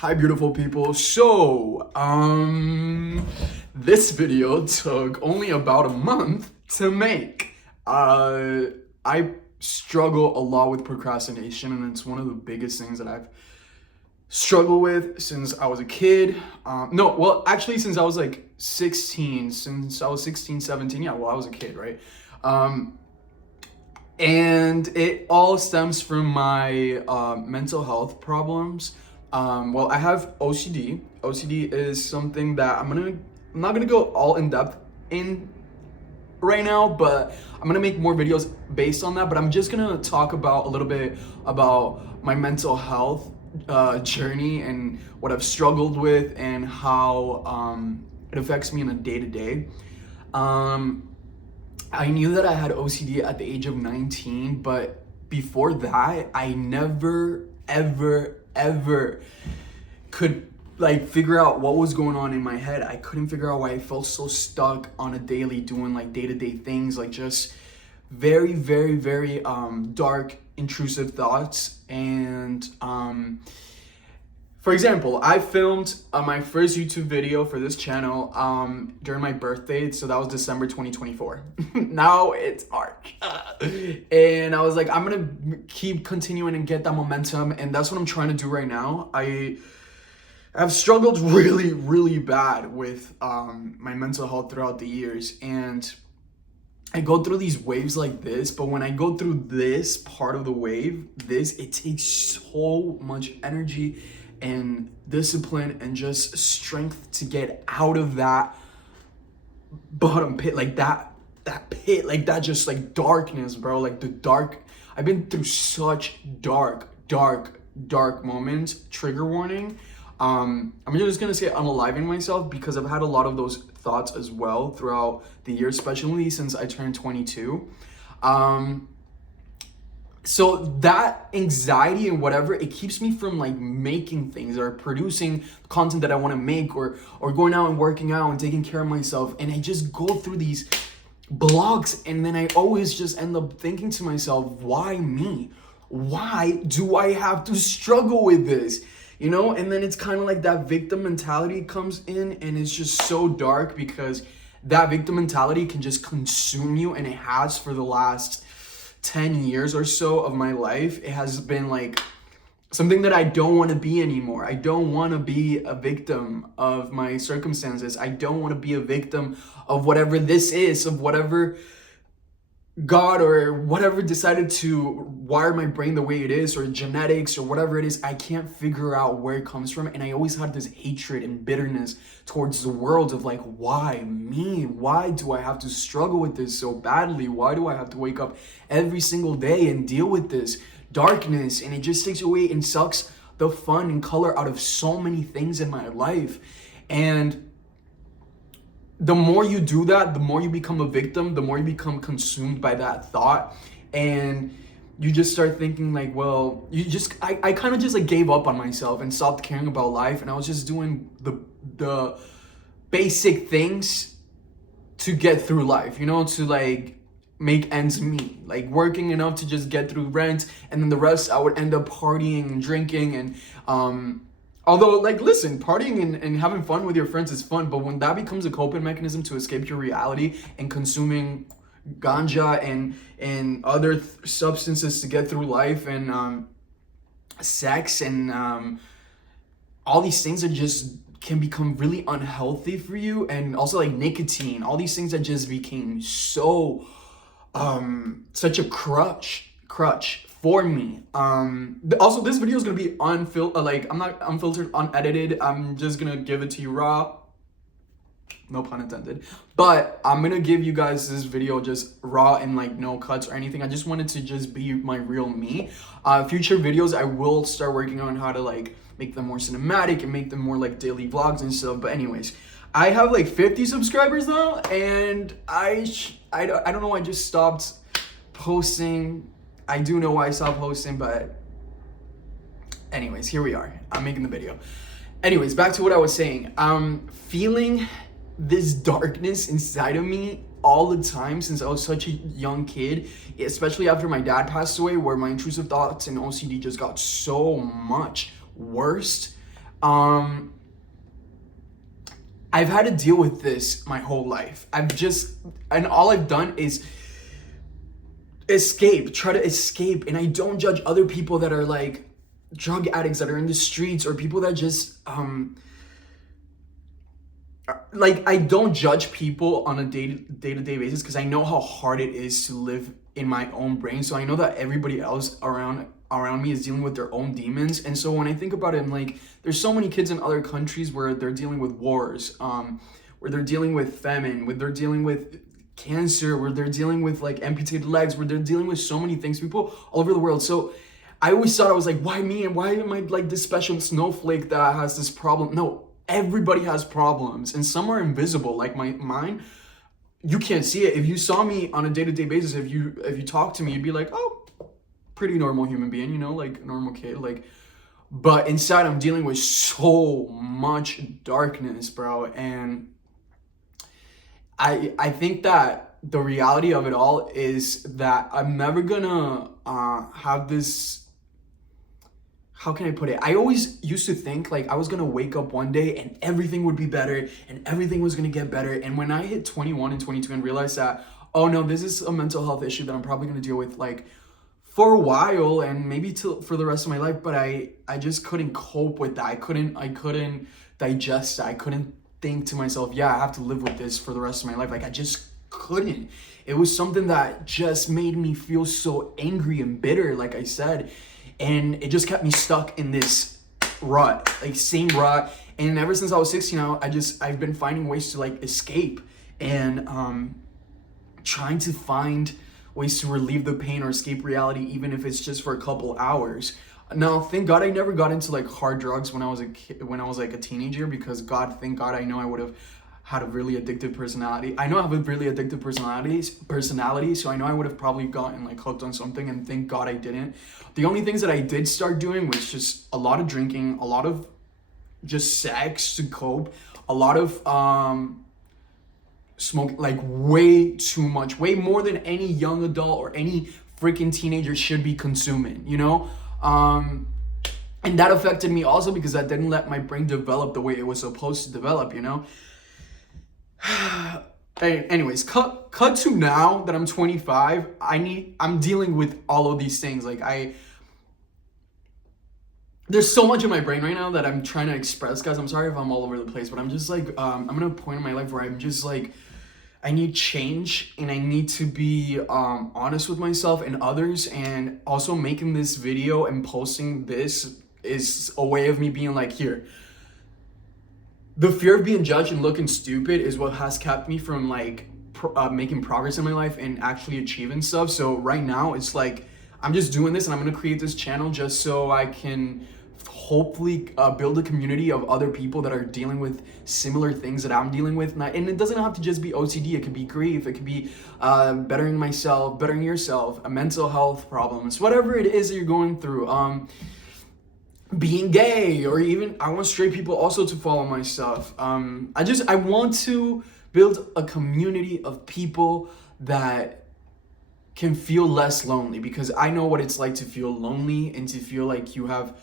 Hi, beautiful people. This video took only about a month to make. I struggle a lot with procrastination, and it's one of the biggest things that I've struggled with since I was a kid. No, well, actually, since I was like 16, since I was 16, 17, yeah, well, I was a kid, right? And it all stems from my mental health problems. Well, I have OCD. OCD is something that I'm not gonna go all in depth in right now, but I'm gonna make more videos based on that. But I'm just gonna talk about a little bit about my mental health journey and what I've struggled with and how it affects me in a day to day. I knew that I had OCD at the age of 19, but before that, I never, ever could like figure out what was going on in my head. I couldn't figure out why I felt so stuck on a daily doing like day-to-day things, like just very dark, intrusive thoughts. And for example, I filmed my first YouTube video for this channel during my birthday, so that was December 2024. Now it's March. And I was like, I'm gonna keep continuing and get that momentum, and that's what I'm trying to do right now. I've struggled really bad with my mental health throughout the years, and I go through these waves like this, but when I go through this part of the wave, it takes so much energy and discipline and just strength to get out of that bottom pit, like that pit, like that, just like darkness, bro. Like the dark, I've been through such dark moments. Trigger warning. I'm just gonna say unaliving myself, because I've had a lot of those thoughts as well throughout the year, especially since I turned 22. So that anxiety and whatever, it keeps me from like making things or producing content that I want to make, or going out and working out and taking care of myself. And I just go through these blocks, and then I always just end up thinking to myself, why me? Why do I have to struggle with this? You know, and then it's kind of like that victim mentality comes in, and it's just so dark, because that victim mentality can just consume you, and it has for the last 10 years or so of my life. It has been like something that I don't want to be anymore. I don't want to be a victim of my circumstances. I don't want to be a victim of whatever this is, of whatever God or whatever decided to wire my brain the way it is, or genetics or whatever it is. I can't figure out where it comes from. And I always had this hatred and bitterness towards the world of like, why me? Why do I have to struggle with this so badly? Why do I have to wake up every single day and deal with this darkness? And it just takes away and sucks the fun and color out of so many things in my life. And the more you do that, the more you become a victim, the more you become consumed by that thought. And you just start thinking like, well, I kind of just like gave up on myself and stopped caring about life. And I was just doing the basic things to get through life, you know, to like make ends meet, like working enough to just get through rent. And then the rest, I would end up partying and drinking. And although, like, listen, partying and having fun with your friends is fun, but when that becomes a coping mechanism to escape your reality, and consuming ganja and other substances to get through life, and sex and all these things that just can become really unhealthy for you, and also like nicotine, all these things that just became so such a crutch for me. Also, this video is gonna be I'm not unfiltered, unedited. I'm just gonna give it to you raw, no pun intended. But I'm gonna give you guys this video just raw and like no cuts or anything. I just wanted to just be my real me. Future videos, I will start working on how to like make them more cinematic and make them more like daily vlogs and stuff. But anyways, I have like 50 subscribers now, and I don't know why I just stopped posting. I do know why I stopped posting, but anyways, here we are. I'm making the video. Anyways, back to what I was saying. I'm feeling this darkness inside of me all the time since I was such a young kid, especially after my dad passed away, where my intrusive thoughts and OCD just got so much worse. Um, I've had to deal with this my whole life. And all I've done is try to escape. And I don't judge other people that are like drug addicts that are in the streets, or people that just, like, I don't judge people on a day-to-day basis, because I know how hard it is to live in my own brain. So I know that everybody else around me is dealing with their own demons. And so when I think about it, I'm like, there's so many kids in other countries where they're dealing with wars, where they're dealing with famine, where they're dealing with cancer, where they're dealing with like amputated legs, where they're dealing with so many things, people all over the world. So I always thought, I was like, why me? And why am I like this special snowflake that has this problem? No, everybody has problems, and some are invisible, like mine. You can't see it. If you saw me on a day-to-day basis, if you talk to me, you'd be like, oh, pretty normal human being, you know, like normal kid, like. But inside, I'm dealing with so much darkness, bro. And I think that the reality of it all is that I'm never gonna have this. How can I put it? I always used to think like I was gonna wake up one day and everything would be better and everything was gonna get better. And when I hit 21 and 22 and realized that, oh no, this is a mental health issue that I'm probably gonna deal with like for a while and maybe for the rest of my life, but I just couldn't cope with that. I couldn't digest that. I couldn't think to myself, yeah, I have to live with this for the rest of my life. Like I just couldn't. It was something that just made me feel so angry and bitter, like I said. And it just kept me stuck in this rut, like same rut. And ever since I was 16, I've been finding ways to like escape and trying to find ways to relieve the pain or escape reality, even if it's just for a couple hours. Now, thank God I never got into like hard drugs when I was like a teenager, because thank God, I know I would have had a really addictive personality. I know I have a really addictive personality, so I know I would have probably gotten like hooked on something, and thank God I didn't. The only things that I did start doing was just a lot of drinking, a lot of just sex to cope, a lot of smoke, like way too much, way more than any young adult or any freaking teenager should be consuming, you know? And that affected me also because that didn't let my brain develop the way it was supposed to develop, you know? Anyways, cut to now that I'm 25. I'm dealing with all of these things. Like there's so much in my brain right now that I'm trying to express, guys. I'm sorry if I'm all over the place, but I'm just like, I'm in a point in my life where I'm just like, I need change, and I need to be honest with myself and others. And also making this video and posting this is a way of me being like, here, the fear of being judged and looking stupid is what has kept me from like making progress in my life and actually achieving stuff. So right now it's like, I'm just doing this, and I'm gonna create this channel just so I can hopefully build a community of other people that are dealing with similar things that I'm dealing with. And it doesn't have to just be OCD. It could be grief. It could be bettering myself, bettering yourself, mental health problems, whatever it is that you're going through. Being gay, or even I want straight people also to follow my stuff. I want to build a community of people that can feel less lonely, because I know what it's like to feel lonely and to feel like you have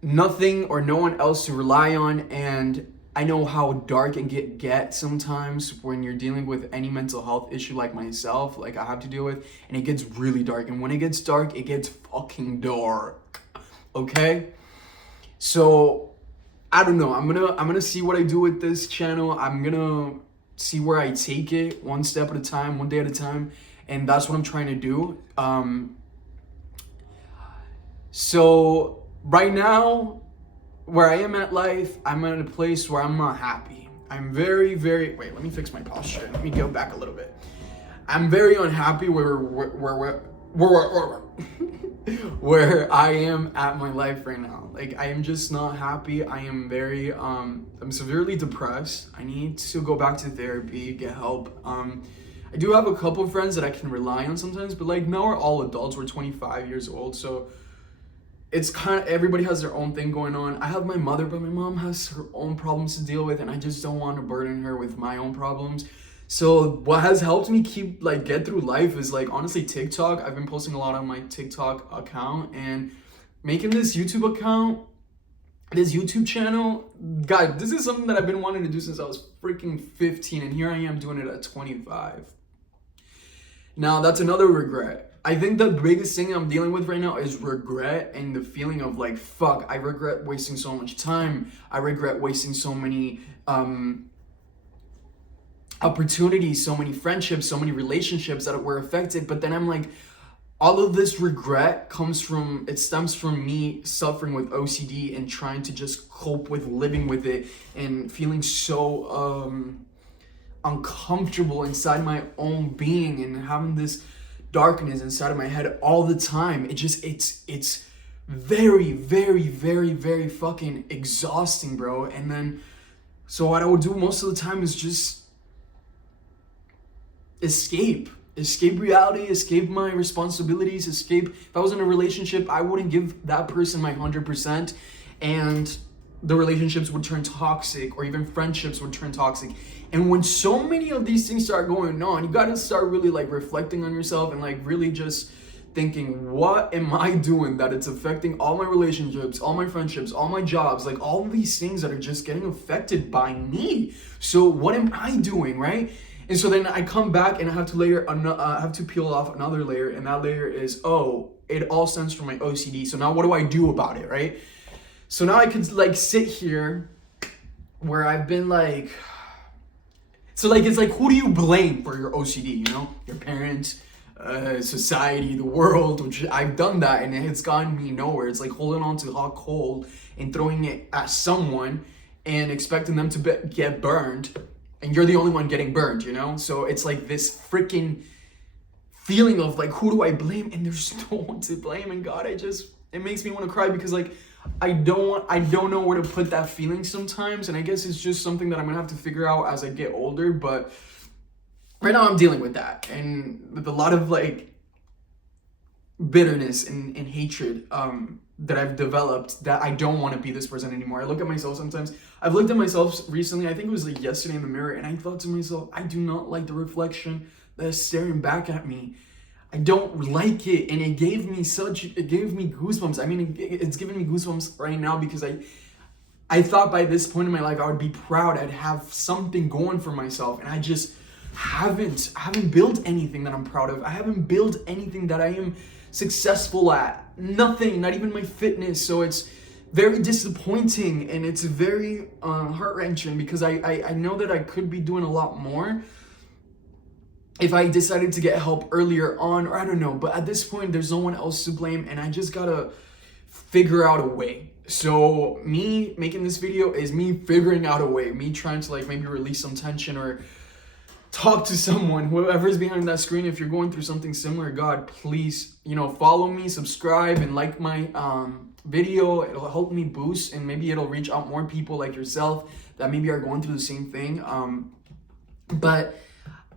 nothing or no one else to rely on. And I know how dark it can get sometimes when you're dealing with any mental health issue like myself, like I have to deal with, and it gets really dark. And when it gets dark, it gets fucking dark. Okay? So I don't know. I'm gonna see what I do with this channel. I'm gonna see where I take it, one step at a time, one day at a time. And that's what I'm trying to do. So right now, where I am at life, I'm at a place where I'm not happy. I'm very, wait, let me fix my posture. Let me go back a little bit. I'm very unhappy where I am at my life right now. Like, I am just not happy. I am very, I'm severely depressed. I need to go back to therapy, get help. I do have a couple of friends that I can rely on sometimes, but like now we're all adults. We're 25 years old, so it's kind of, everybody has their own thing going on. I have my mother, but my mom has her own problems to deal with, and I just don't want to burden her with my own problems. So what has helped me get through life is like, honestly, TikTok. I've been posting a lot on my TikTok account, and making this YouTube account this YouTube channel, guys, this is something that I've been wanting to do since I was freaking 15, and here I am doing it at 25. Now, that's another regret. I think the biggest thing I'm dealing with right now is regret, and the feeling of like, fuck, I regret wasting so much time. I regret wasting so many opportunities, so many friendships, so many relationships that were affected. But then I'm like, all of this regret stems from me suffering with OCD and trying to just cope with living with it and feeling so uncomfortable inside my own being and having this darkness inside of my head all the time. It's very, very, very, very fucking exhausting, bro. And then, so what I would do most of the time is just escape reality, escape my responsibilities, escape. If I was in a relationship, I wouldn't give that person my 100%, and the relationships would turn toxic, or even friendships would turn toxic. And when so many of these things start going on, you gotta start really like reflecting on yourself and like really just thinking, what am I doing that it's affecting all my relationships, all my friendships, all my jobs, like all of these things that are just getting affected by me. So what am I doing, right? And so then I come back and I have to peel off another layer, and that layer is, oh, it all stems from my OCD. So now what do I do about it, right? So now I could like sit here where I've been like, so like, it's like, who do you blame for your OCD, you know? Your parents, society, the world, which I've done that and it's gotten me nowhere. It's like holding on to hot coal and throwing it at someone and expecting them to get burned. And you're the only one getting burned, you know? So it's like this freaking feeling of like, who do I blame? And there's no one to blame. And God, it makes me want to cry, because like, I don't know where to put that feeling sometimes. And I guess it's just something that I'm gonna have to figure out as I get older. But right now I'm dealing with that. And with a lot of like bitterness and hatred that I've developed, that I don't want to be this person anymore. I look at myself sometimes. I've looked at myself recently, I think it was like yesterday, in the mirror, and I thought to myself, I do not like the reflection that is staring back at me. I don't like it, and it gave me goosebumps. I mean, it's giving me goosebumps right now, because I thought by this point in my life I would be proud, I'd have something going for myself, and I just haven't built anything that I'm proud of. I haven't built anything that I am successful at. Nothing, not even my fitness. So it's very disappointing, and it's very heart-wrenching, because I know that I could be doing a lot more if I decided to get help earlier on, or I don't know. But at this point, there's no one else to blame, and I just gotta figure out a way. So me making this video is me figuring out a way, me trying to like maybe release some tension or talk to someone, whoever's behind that screen. If you're going through something similar, God, please, follow me, subscribe, and like my video. It'll help me boost, and maybe it'll reach out more people like yourself that maybe are going through the same thing. But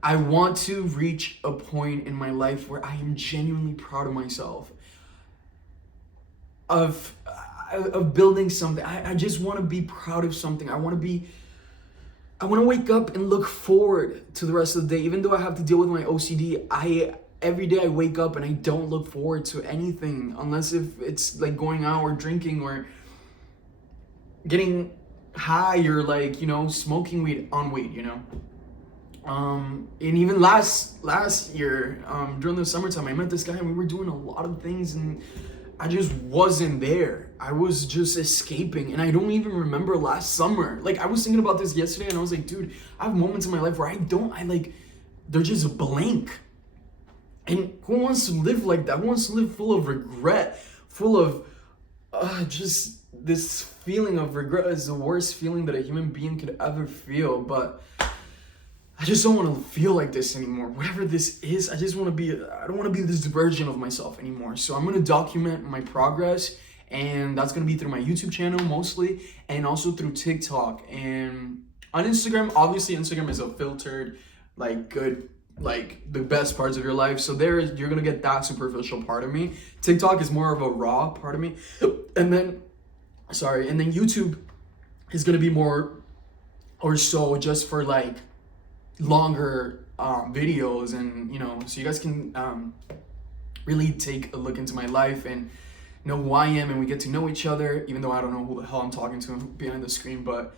I want to reach a point in my life where I am genuinely proud of myself, of building something. I just want to be proud of something. I want to wake up and look forward to the rest of the day. Even though I have to deal with my OCD, every day I wake up and I don't look forward to anything, unless if it's like going out or drinking or getting high, or like, smoking weed on weed, and even last year, during the summertime, I met this guy and we were doing a lot of things, and I just wasn't there. I was just escaping, and I don't even remember last summer. Like, I was thinking about this yesterday, and I was like, dude, I have moments in my life where they're just blank. And who wants to live like that? Who wants to live full of regret, full of just this feeling of regret is the worst feeling that a human being could ever feel. But I just don't want to feel like this anymore. Whatever this is, I don't want to be this version of myself anymore. So I'm going to document my progress, and that's going to be through my YouTube channel mostly, and also through TikTok. And on Instagram, obviously Instagram is a filtered, like, good, like the best parts of your life. So you're going to get that superficial part of me. TikTok is more of a raw part of me. And then YouTube is going to be more or so just for like longer videos, and so you guys can really take a look into my life and know who I am, and we get to know each other, even though I don't know who the hell I'm talking to behind the screen. But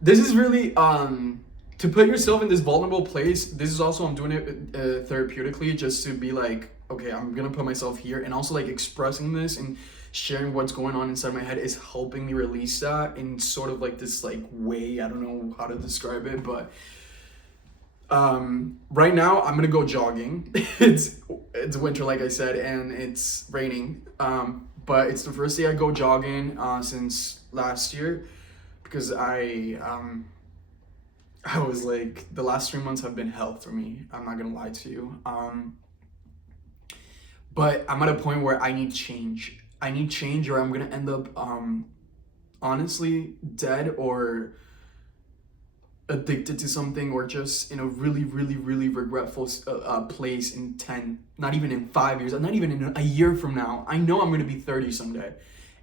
this is really to put yourself in this vulnerable place. This is also, I'm doing it therapeutically, just to be like, okay, I'm gonna put myself here, and also like expressing this and sharing what's going on inside my head is helping me release that in sort of like this like way. I don't know how to describe it, but right now I'm gonna go jogging. it's winter, like I said, and it's raining, but it's the first day I go jogging since last year, because I was like, the last 3 months have been hell for me. I'm not gonna lie to you. But I'm at a point where I need change. I need change, or I'm gonna end up honestly dead, or addicted to something, or just in a really, really, really regretful place in 10, not even in 5 years, not even in a year from now. I know I'm gonna be 30 someday.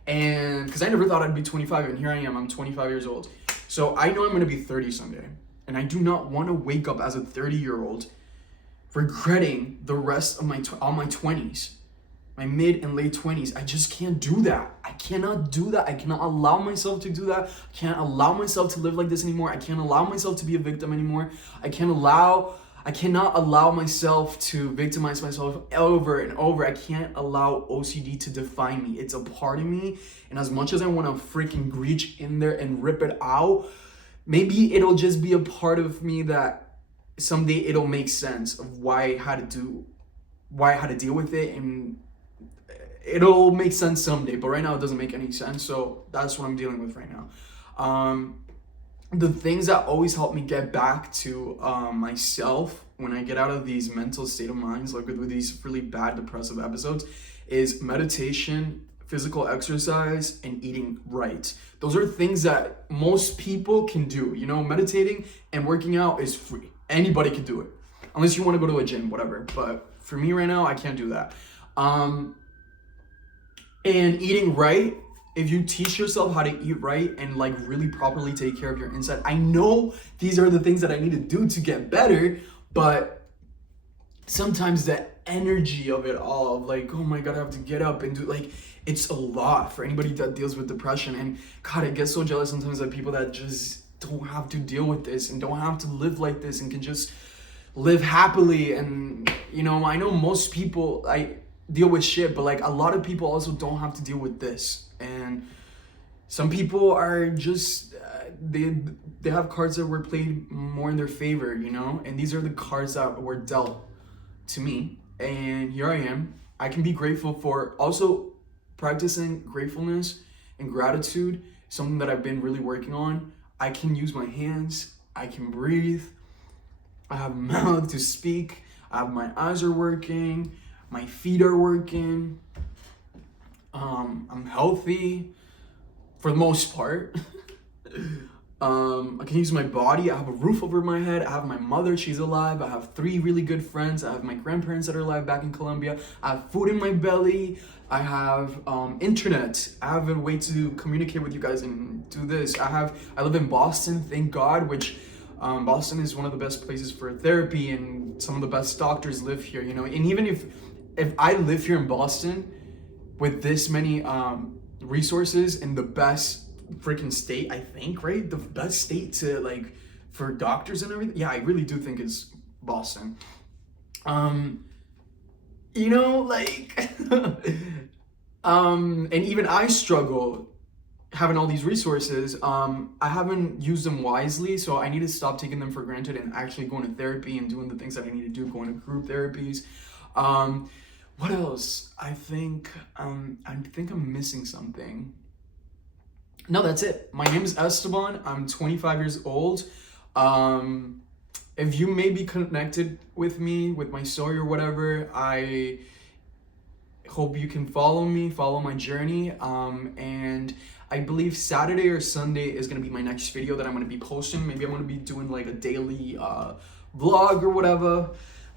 And because I never thought I'd be 25, and here I am, I'm 25 years old. So I know I'm gonna be 30 someday. And I do not want to wake up as a 30-year-old regretting the rest of all my 20s, my mid and late 20s. I just can't do that. I cannot do that. I cannot allow myself to do that. I can't allow myself to live like this anymore. I can't allow myself to be a victim anymore. I cannot allow myself to victimize myself over and over. I can't allow OCD to define me. It's a part of me, and as much as I want to freaking reach in there and rip it out, maybe it'll just be a part of me that someday it'll make sense of why I had to deal with it, and it'll make sense someday. But right now it doesn't make any sense, so that's what I'm dealing with right now. The things that always help me get back to myself when I get out of these mental state of minds, like with these really bad depressive episodes, is meditation, physical exercise, and eating right. Those are things that most people can do. You know, meditating and working out is free. Anybody can do it, unless you want to go to a gym, whatever. But for me right now, I can't do that. And eating right, if you teach yourself how to eat right and like really properly take care of your inside, I know these are the things that I need to do to get better, but sometimes the energy of it all, of like, oh my God, I have to get up and do, like, it's a lot for anybody that deals with depression. And God, I get so jealous sometimes of people that just don't have to deal with this and don't have to live like this and can just live happily. And, you know, I know most people, I deal with shit, but like a lot of people also don't have to deal with this. And some people are just, they have cards that were played more in their favor, you know? And these are the cards that were dealt to me. And here I am. I can be grateful for also practicing gratefulness and gratitude, something that I've been really working on. I can use my hands. I can breathe. I have a mouth to speak. My eyes are working. My feet are working. I'm healthy for the most part. I can use my body. I have a roof over my head. I have my mother, she's alive. I have 3 really good friends. I have my grandparents that are alive back in Colombia. I have food in my belly. I have internet. I have a way to communicate with you guys and do this. I live in Boston, thank God, which Boston is one of the best places for therapy, and some of the best doctors live here, you know. And even if I live here in Boston with this many resources in the best freaking state, I think, right? The best state to like for doctors and everything. Yeah, I really do think it's Boston. You know, like and even I struggle having all these resources. I haven't used them wisely, so I need to stop taking them for granted and actually going to therapy and doing the things that I need to do, going to group therapies. What else? I think I'm missing something. No, that's it. My name is Esteban. I'm 25 years old. If you may be connected with me, with my story or whatever, I hope you can follow me, follow my journey. And I believe Saturday or Sunday is going to be my next video that I'm going to be posting. Maybe I'm going to be doing like a daily vlog or whatever.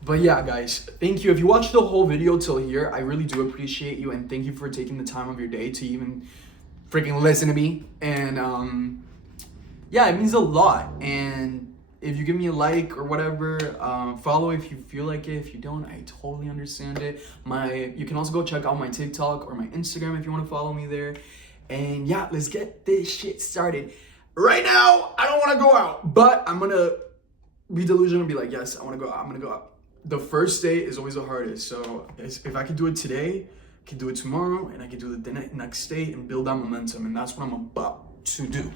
But yeah, guys, thank you. If you watched the whole video till here, I really do appreciate you. And thank you for taking the time of your day to even freaking listen to me. And yeah, it means a lot. And if you give me a like or whatever, follow if you feel like it. If you don't, I totally understand it. You can also go check out my TikTok or my Instagram if you want to follow me there. And yeah, let's get this shit started. Right now, I don't want to go out, but I'm gonna be delusional and be like, yes, I want to go out. I'm gonna go out. The first day is always the hardest. So if I can do it today, I can do it tomorrow, and I can do it the next day and build that momentum. And that's what I'm about to do.